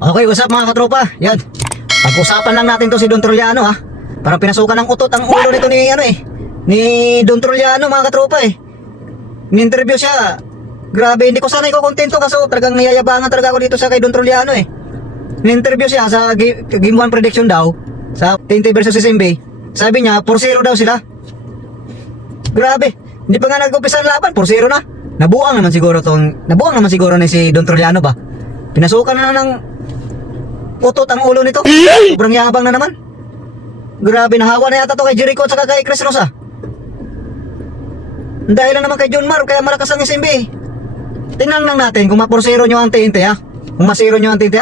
Okay, what's up mga katropa? Yan. Pag-usapan lang natin to si Don Trollano ha. Parang pinasukan ng utot ang ulo nito ni ni Don Trollano mga katropa eh. Ni-interview siya. Grabe, hindi ko sana iko-contento kasi talagang niyayabangan talaga ako dito sa kay Don Trollano eh. Ni-interview siya sa Game 1 prediction daw sa TNT versus SMB. Sabi niya 4-0 daw sila. Grabe, hindi pa nga nag-umpisa ang laban, 4-0 na. Nabuang naman siguro ni si Don Trollano ba. Pinasukan na ng utot ang ulo nito. Sobrang yabang na naman. Grabe, nahawa na yata to kay Jericho at saka kay Chris Rosa. Dahil lang naman kay John Mar, kaya malakas ang SMB. Tingnan lang natin kung ma-4-0 nyo ang TNT ha. Kung ma-0 nyo ang TNT,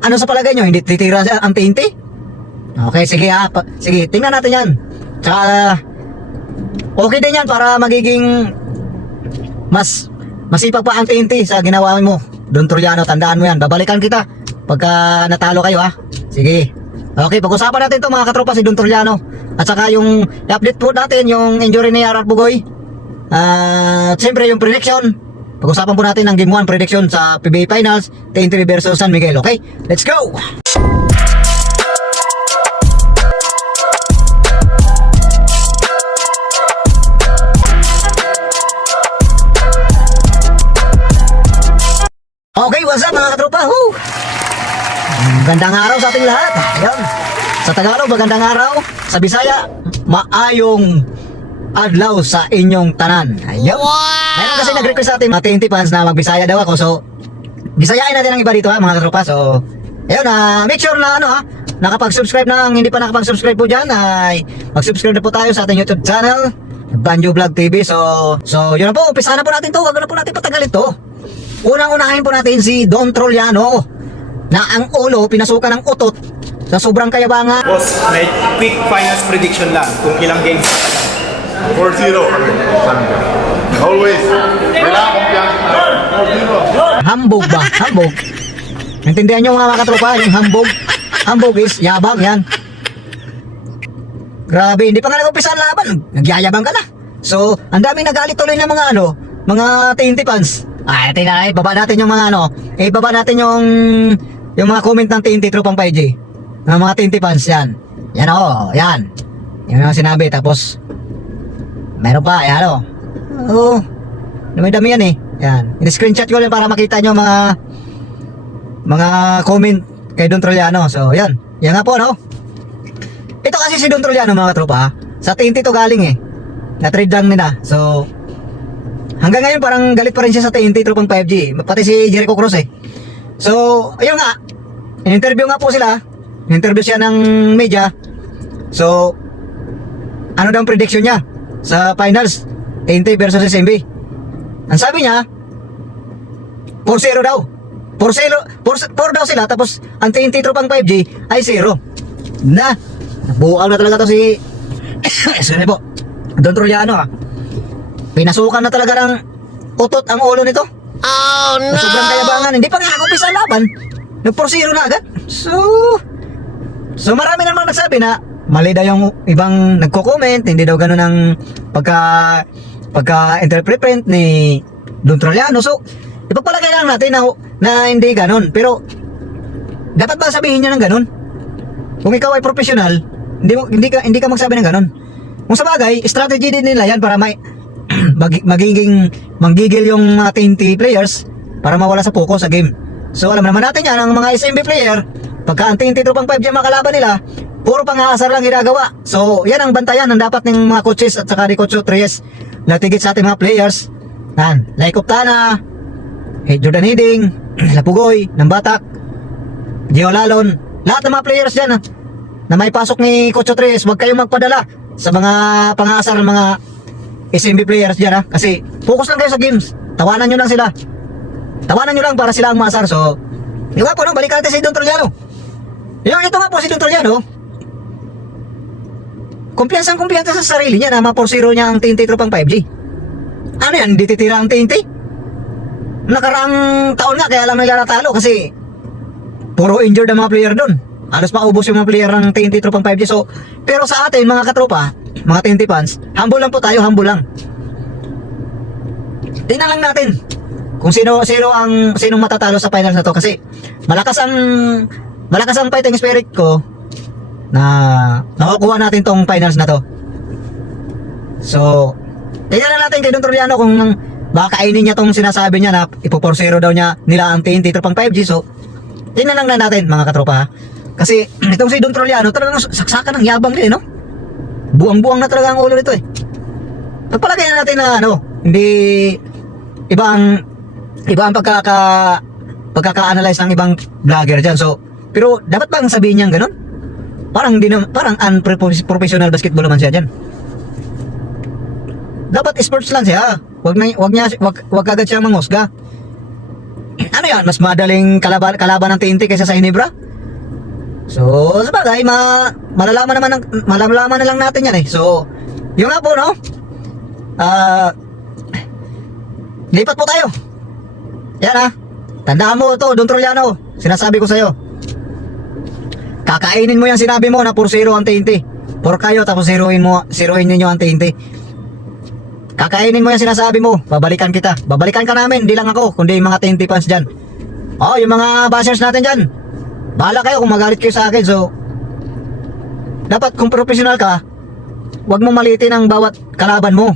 ano sa palagay nyo? Hindi titira ang TNT? Okay, sige ha. Sige, tingnan natin yan. Tsaka, okay din yan para magiging masipag pa ang TNT sa ginawa mo. Don Trollano, tandaan mo yan. Babalikan kita pagka natalo kayo ha. Sige. Okay, pag-usapan natin to mga katropa si Don Trollano. At saka yung update po natin yung injury ni RR Pugoy. Siyempre yung prediction. Pag-usapan po natin ang Game 1 prediction sa PBA Finals TNT versus San Miguel. Okay, let's go! Okay, what's up mga katropa? Magandang araw sa ating lahat. Ayan. Sa Tagalog, magandang araw. Sa Bisaya, maayong adlaw sa inyong tanan. Ayan. Mayroon kasi nag-request sa ating mga TNT fans na mag-Bisaya daw ako. So, Bisayain natin ang iba dito ha mga katropa. So, ayun make sure na nakapag-subscribe na. Ang hindi pa nakapag-subscribe po dyan ay mag-subscribe na po tayo sa ating YouTube channel, Banjo Vlog TV. So yun na po. Umpisa na po natin to. Huwag na po natin patagalin to. Unang-unahin po natin si Don Trollano na ang ulo pinasukan ng utot sa sobrang kayabangan. Boss, may quick finals prediction lang kung ilang games pa tayo. 4-0 kami. Always. Wala akong piyansa. 4-0. Hambog ba? Hambog. Naintindihan nyo mga katropa, yung hambog. Hambog is yabang yan. Grabe, hindi pa nga nag-umpisa ang laban. Nagyayabang ka na. So, ang daming nagalit tuloy ng mga TNT fans. Ay, tingnan, baba natin yung mga baba natin yung mga comment ng TNT Tropang 5G. Ng mga TNT fans yan. Yan yan. Yan ang sinabi. Tapos, meron pa, yan dami-dami yan eh. Yan. In-screenshot ko lang para makita nyo mga comment kay Don Trollano. So, yan. Yan nga po, Ito kasi si Don Trollano mga tropa. Sa TNT to galing eh. Na-trade lang nila. So, hanggang ngayon parang galit pa rin siya sa TNT Tropang 5G. Pati si Jericho Cruz eh. So, ayun nga. In-interview nga po sila. In-interview siya ng media. So, ano daw ang prediction niya sa finals TNT versus SMB? Ang sabi niya 4-0 daw. 4 daw sila. Tapos ang TNT Tropang 5G ay 0. Nabukaw na talaga to si sorry po, Don Trollano Pinasukan na talaga ng utot ang ulo nito. Oh no! Sobrang kayabangan. Hindi pa nga nag-umpisa ang laban, nag-4-0 na agad. So marami naman nagsabi na mali daw yung ibang nagko-comment. Hindi daw ganun ang pagka-interpret ni Don Trollano. So ipagpalagay lang natin na hindi ganun. Pero dapat ba sabihin niya ng ganun? Kung ikaw ay professional, hindi ka magsabi ng ganun. Kung sa bagay, strategy din nila yan para manggigil yung mga TNT players para mawala sa focus sa game. So alam naman natin yan, ang mga SMB player, pagka ang TNT Tropang 5G ang makalaban nila, puro pang-aasar lang ginagawa. So yan ang bantayan ng dapat ng mga coaches at saka ni Coach Reyes na tigit sa ating mga players. Like Optana, Jordan Hiding, Lapugoy, Nambatak, Gio Lalon, lahat ng mga players dyan na may pasok ni Coach Reyes. Huwag kayong magpadala sa mga pang-aasar ng mga SMB players dyan kasi focus lang kayo sa games. Tawanan nyo lang sila. Tawanan nyo lang para sila ang maasar. So, di ba po balikan natin si Don Trollano. Ito nga po si Don Trollano. Kumpiyansa sa sarili niya na ma-4-0 niya ang TNT Tropang 5G. Ano yan? Hindi titira ang TNT? Nakaraang taon nga kaya lang nila natalo kasi puro injured ang mga player doon. Halos maubos yung mga player ng TNT Tropang 5G. So, pero sa atin mga katropa, mga TNT fans, humble lang po tayo, humble lang. Tingnan lang natin kung sinong matatalo sa finals na to, kasi malakas ang fighting spirit ko na nakukuha natin tong finals na to. So tingnan na natin kay Don Toriano kung baka kainin niya tong sinasabi niya na ipo 4-0 daw niya nila ang TNT tropang 5G. So tingnan lang natin mga katropa, ha? Kasi itong si Don Toriano talagang saksakan ng yabang din, no? Buang-buang na talaga ang ulo nito, eh. Pagpalagay na natin na hindi iba ang pagkaka-analyze ng ibang vlogger diyan. So pero dapat bang sabihin niya ganun? Parang unprofessional basketball naman siya diyan. Dapat sports lang siya. Wag agad siya manghusga. Ano yan? Mas madaling kalaban ng TNT kaysa sa Ginebra? So, sabagay, malalaman na lang natin yan, eh. So, yung nga po, no? Lipat po tayo. Yan, ha? Tandaan mo to, Don Toriano. Sinasabi ko sa'yo. Kakainin mo yung sinabi mo na 4-0 ang TNT. 4 kayo, tapos 0-in ninyo ang TNT. Kakainin mo yung sinasabi mo. Babalikan kita. Babalikan ka namin. Hindi lang ako, kundi yung mga TNT fans dyan. Oh, yung mga bashers natin dyan. Bahala kayo kung magalit kayo sa akin. So dapat kung professional ka, wag mong maliitin ang bawat kalaban mo.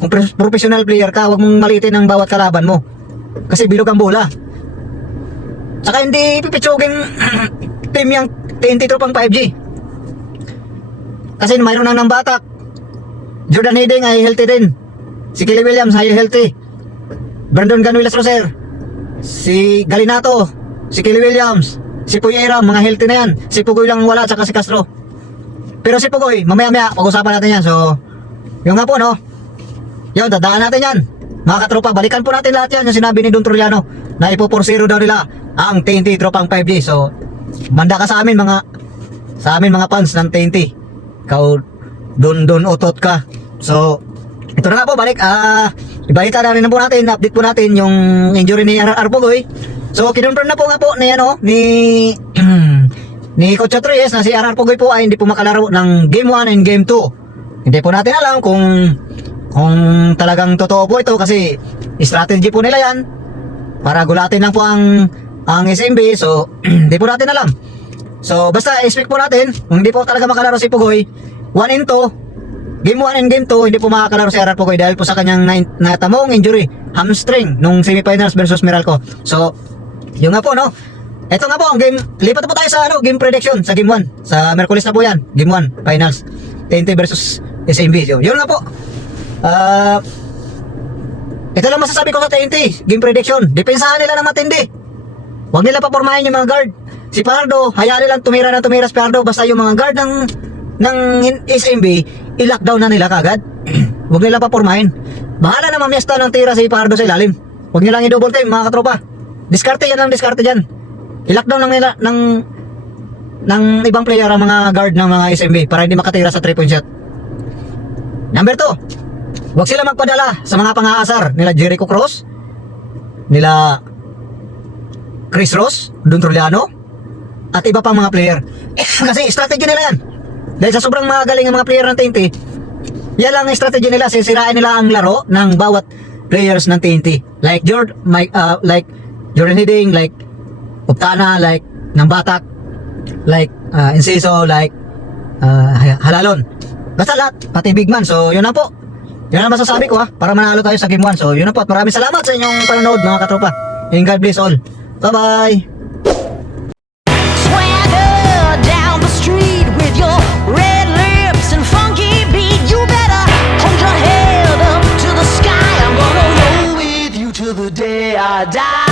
Kung professional player ka, wag mong maliitin ang bawat kalaban mo. Kasi bilog ang bola. Saka hindi pipitsugin team yung TNT tropang 5G. Kasi mayroon nang batak. Jordan Hiding ay healthy din. Si Kelly Williams ay healthy. Brandon Ganuelas Roser, si Galinato, si Kelly Williams, si Puyera, mga healthy na yan. Si Pugoy lang wala, tsaka si Castro. Pero si Pugoy, mamaya pag-usapan natin yan. So yung nga po, no? Yun, dadaan natin yan. Mga katropa, balikan po natin lahat yan. Yung sinabi ni Don Toriano na ipo 4-0 daw nila ang TNT tropang 5G. So manda ka sa amin mga fans ng TNT. Ikaw Don otot ka. So ito na nga po, balik. Ibalita na rin po natin, update po natin yung injury ni RR Pugoy. So kinonfirm na po nga po ni Coach Atries na si RR Pugoy po ay hindi po makalaro ng Game 1 and Game 2. Hindi po natin alam kung talagang totoo po ito, kasi strategy po nila yan para gulatin lang po ang SMB. So hindi po natin alam. So basta expect po natin kung hindi po talaga makalaro si Pugoy 1 and 2, Game 1 and Game 2, hindi po makakalaro si RR Pugoy dahil po sa kanyang natamong injury, hamstring, nung semifinals versus Meralco. So yun nga po, no? Ito nga po ang game. Lipat po tayo sa game prediction sa Game 1. Sa Merkulis na po yan, Game 1 finals, TNT versus SMB. So yun nga po. Ito lang masasabi ko sa TNT game prediction. Depensahan nila ng matindi. Huwag nila papormahin yung mga guard. Si Pardo, hayaan nilang tumira si Pardo. Basta yung mga guard ng SMB, i-lockdown na nila kagad. Huwag nila papormahin. Bahala na mamiesta ng tira si Pardo sa ilalim. Huwag nilang i-double team, mga katropa. Diskarte yan lang, diskarte dyan. I-lockdown lang nila ng ibang player ang mga guard ng mga SMB para hindi makatira sa 3-point shot. Number 2, huwag sila magpadala sa mga pang-aasar nila Jericho Cross, nila Chris Ross, Don Toriano, at iba pang mga player. Kasi strategy nila yan. Dahil sa sobrang magaling ang mga player ng TNT, yan lang ang strategy nila. Sisirain nila ang laro ng bawat players ng TNT. Like like Jordan Hiding, like Optana, like Nambatak, like Inciso, like Halalon. Basta lahat, pati Big Man. So yun na po. Yun ang masasabi ko, para manalo tayo sa Game 1. So yun na po. At maraming salamat sa inyong panonood, mga katropa. And God bless all. Bye-bye. Swagger down the street with your red lips and funky beat. You better hold your head up to the sky. I'm gonna roll with you till the day I die.